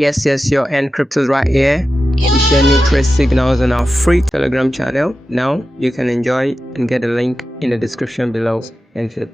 Yes, your Encrypt is right here. We share new trace signals on our free Telegram channel. Now you can enjoy and get a link in the description below. Thank you.